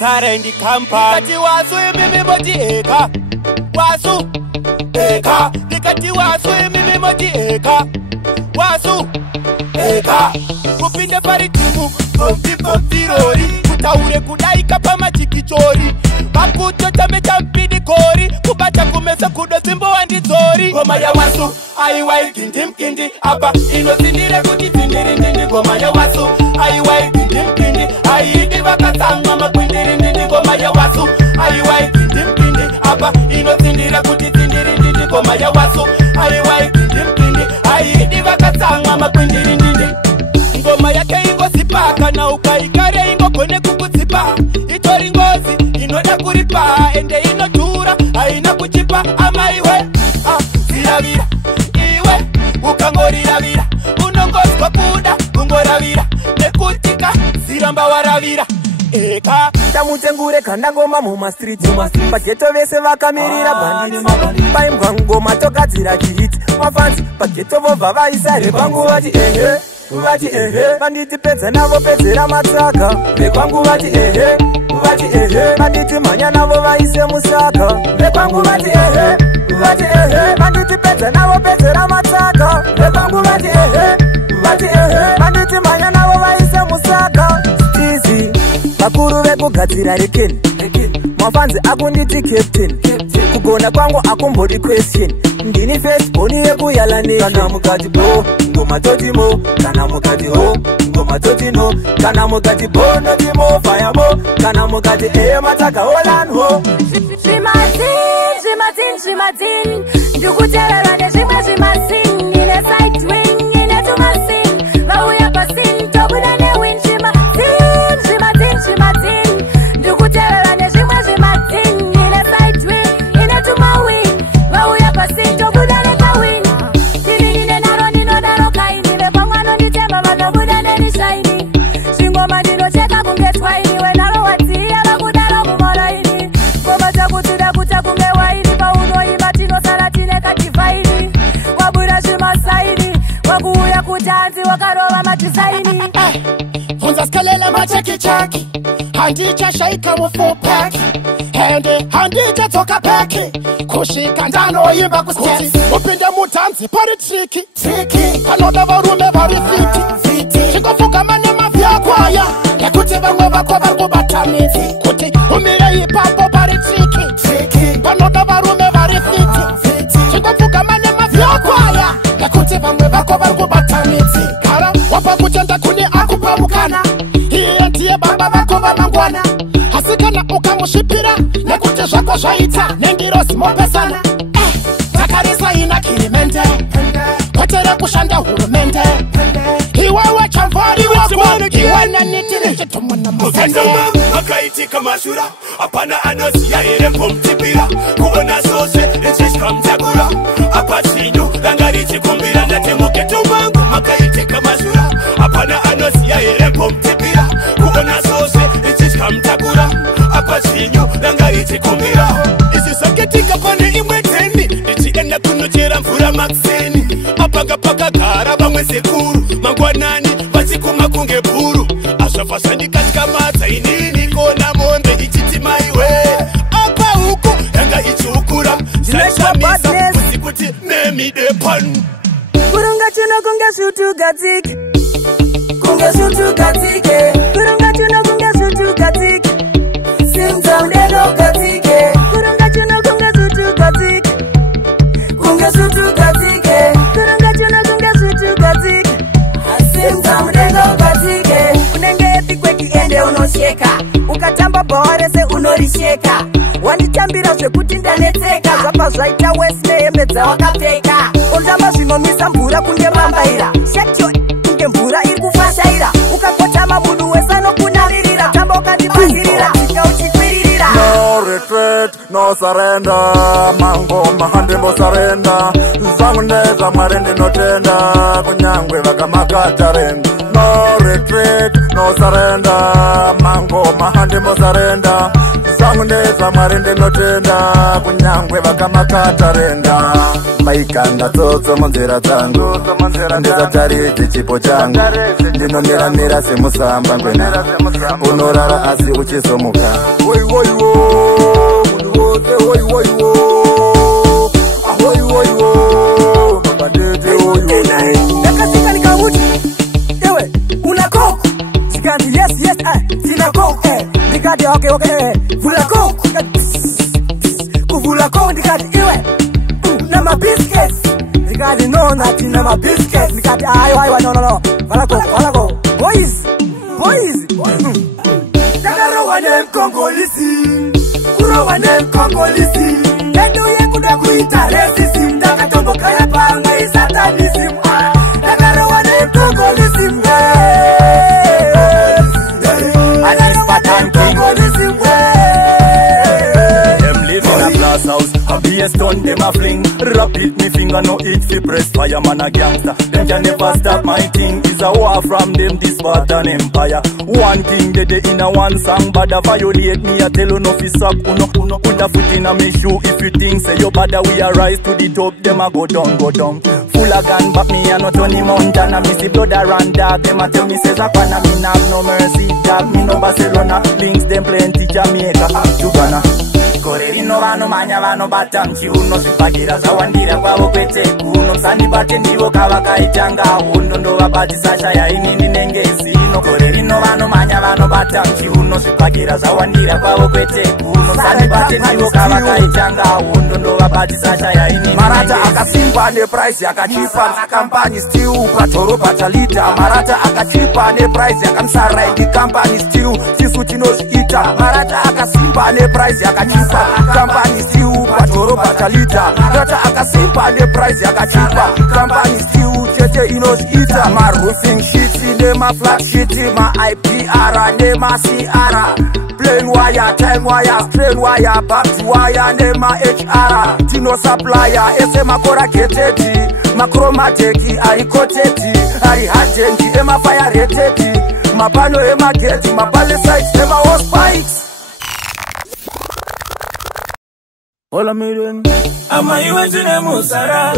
Sarendi kampani Nikati wasu mimi moti eka Wasu eka Nikati wasu mimi moti eka Wasu eka Kupinde paritimu Pompi rori Kutaure kudai kapa machikichori Makuto chame champidi kori Kubacha kumesa kudo simbo wanditori Goma ya wasu Aiwai kindim kindi Apa ino sindire kuti sindiri nindi Goma ya wasu Aiwai kindim kindi Aidi wakasanga makwindiri nindi Goma ya wasu Aiwai kindim kindi Apa ino sindire kuti sindiri nindi Goma ya wasu Aiwai kindim kindi Aidi wakasanga makwindiri nindi Ngoma yake ingo sipaka na ukaikare ingo kone kukutsipa Itori ngozi inoda kuripa ende inotura aina kuchipa ama iwe ziravira iwe ukangorirabira unongoswa kuda ungoravira nekutika ziramba waravira eka tamutengure kanda ngoma muma street pageto vese vakamirira bandits paimbwa ngoma togadzira chihiti mafanzi pageto vobva vaisa repangu vati ehe Vati ehe, banditi pedza navo pedzera matsaka Vekwangu vati ehe, banditi manya navo vaise musaka Vekwangu vati ehe, banditi pedza navo pedzera matsaka Vekwangu vati ehe, banditi manya navo vaise musaka Stizi, vakuru vekugadzira rekeni Mafanzi akunditi captain Kugona kwangu akumbodi question Ndini first boni yekuyalane Kana mukati bo, ngoma toti mo Kana mukati ho, ngoma toti no Kana mukati bo, noti mo, fire mo Kana mukati mataka holan ho Shimatin Ndukuterera neshimwe shimasin Ine side wing, ine tumasin Vauya pasin, tobuda ne win Shimatin Ndukuterera neshimwe shimatin Ine side wing, ine tumawin Vauya pasin, tobuda ne kawin Tini nine naro nino daro kaini Vepangwa no nitemba vatobuda ne nishaini Shingoma nino cheka kungetwaini Wenaro watia vakudaro kumolaini Goma chakutuda kutakunge waini Pauno ibatino salatine kativaini Wabura shimasaini Wakuuya kutanzi wakarova matisaini Funza skalela macheki chaki Handicha shaika wa 4-pack Handicha toka peki Kushika ndano yimba kusteps Upinde mutanzi pari triki Kanoda varume vari fiti Chikofuka manema vya kwaya Nekuti vangwe vako varkubatamizi Kuti umire ipapo pari triki Kanoda varume vari fiti Chikofuka manema vya kwaya Nekuti vangwe vako varkubatamizi Kara wapa kuchenda kuni akupamukana Hiye ndiye baba vako vamangwana Hasikana ukamushipira Nekuti zvako zvaita Nengirosi mopesana Takarisa ina kirimente Kwetere kushanda hurumende Iwewe chamvari wako Iwe naniti nichitumuna masese Mukandoma wakaitika mashura Apana anosia ere pomtipira Kuona sose ichishka mtakura Apa sinyo langari chikumbira Nate muketumangu wakaitika mashura Apana anosia ere pomtipira Kuona sose ichishka mtakura Apa sinyo langari chikumbira Isi saketika pane imwe teni Ichienda kunochera mfura makseni Apanga paka gara bamwe sekuru Mangwanani vachikuma kunge buru Ashafasandi katika mata inini kona monde ichiti maiwe Apa huku yanga ichukura Saishamisa kusikuti nemide panu Kurunga chuno kunge shutu gatike Kunge shutu gatike Kurunga chuno kunge shutu gatike Simta mdego gatike Kurunga chuno kunge shutu gatike Kunge shutu gatike Kurunga chuno kunge shutu gatike Simta mdego gatike Unenge epikwe kiende unosheka Ukatamba bawarese unorisheka Wanitambira zvekuti ndanetseka Zvapa zvaita wesne hemedza wakapfeka Undamba zvinomisa mvura kunge mambaira Shekyo kunge mvura iri kufashaira Ukakotama munhu wese anokunavirira Tamba ukandibazirira Chika uchikwirira No retreat no surrender. Mango mahande mo surrender. Zangu neza marende no tenda. Kunyangwe vakamakata renda. No retreat, no surrender. Mango mahande mo surrender. Zangu neza marende no tenda. Kunyangwe vakamakata renda. Maikanda tsotso monzera dzangu. Ndeza taridzi chipo changu. Ndinonera mira semusamba ngwena. Unorara asi uchizomuka. Woi woi wo, mundu wose woi woi wo. Woi woi wo, mabandete woi woi. Nakasika nikamuti. Ewe, una coke. Sikandi yes, sina coke. Nikati okay. Vula coke. Kuvula coke nikati iwe. Na ma biscuits. Nikati no nati na ma biscuits. Nikati ayo no. Vala go. Boys. Takaro wane mkongolisi. Kuro wane mkongolisi. Nendo ye kuda kuita racism. Takatombo kaya panga isatanism. Takaro wane mkongolisi. House, a BS done them a fling. Rapid me finger no itch fi press fireman a gangster. Them can never stop my thing. Is a war from them this part an empire. One king they in a one song, but a violate me a tell you no fi suck. Uno put a foot in a me shoe. If you think say you bad we a rise to the top, them a go down. Full of gun, but me a no Tony Montana. Me see blood a run dog. Them a tell me says Zapana me have no mercy. Dog me no Barcelona. Links them plenty Jamaica to Ghana. Korerino vano manya vano bata mchiuno Zvipagira zawandira kwavo kwete kuno Msani bate ndivo kavakaitanga Undo ndo vabati sasha ya inini nenge zino Korerino vano manya vano bata mchiuno Zvipagira zawandira kwavo kwete kuno Msani bate ndivo kavakaitanga Undo ndo vabati sasha ya inini Marata akasimba ne price yakachipa na kampani still patoro patalita Marata akachipa ne price yakamsara ndi kampani still chisu chinozita Marata akasimba ne price yakachipa kampani still patoro patalita Marata akasimba ne price yakachipa kampani still cheche inozita Ma roofing shit ne ma flat shit ma IPR ne ma CR plain wire time wire strain wire back wire ne ma HR tino supplier ese makora keteti makromateki ari koteti ari hajenji ema fire reteti mapano ema geti mapale sites ema hospikes Ola miren ama iwe jine musara